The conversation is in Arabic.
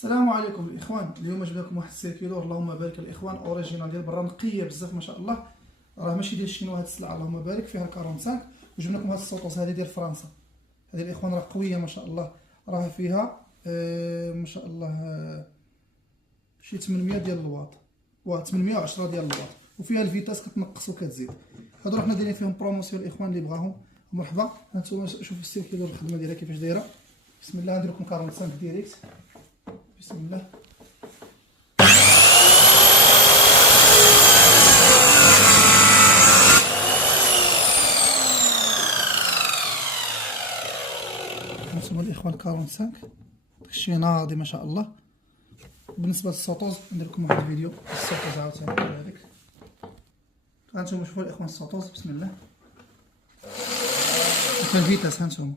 السلام عليكم الاخوان. اليوم جبنا لكم واحد السيركيلور اللهم بارك الاخوان اوريجينال ديال برا، نقيه بزاف ما شاء الله، راه ماشي ديال الشينوا هاد السلعه اللهم بارك، فيها 45. وجبنا لكم هاد السوطوس هذه ديال فرنسا، هذه الاخوان راه قويه ما شاء الله، راه فيها ما شاء الله شي 800 ديال الواط و 810 ديال الواط، وفيها الفيتاس كتنقص وكتزيد. هادو راه حنا دايرين فيهم بروموسيون الاخوان اللي بغاهم مرحبا. هانتوما شوفوا السيركيلور الخدمه ديالها كيفاش دايره. بسم الله ندير لكم 45 ديريكت. بسم الله. هانتوما الاخوان 45 داكشي ناضي ما شاء الله. بالنسبه للسوطوز ندير لكم واحد الفيديو السوطوز عاوتاني هذيك. هانتوما شوفوا الاخوان السوطوز بسم الله. كان فيتاس هانتوما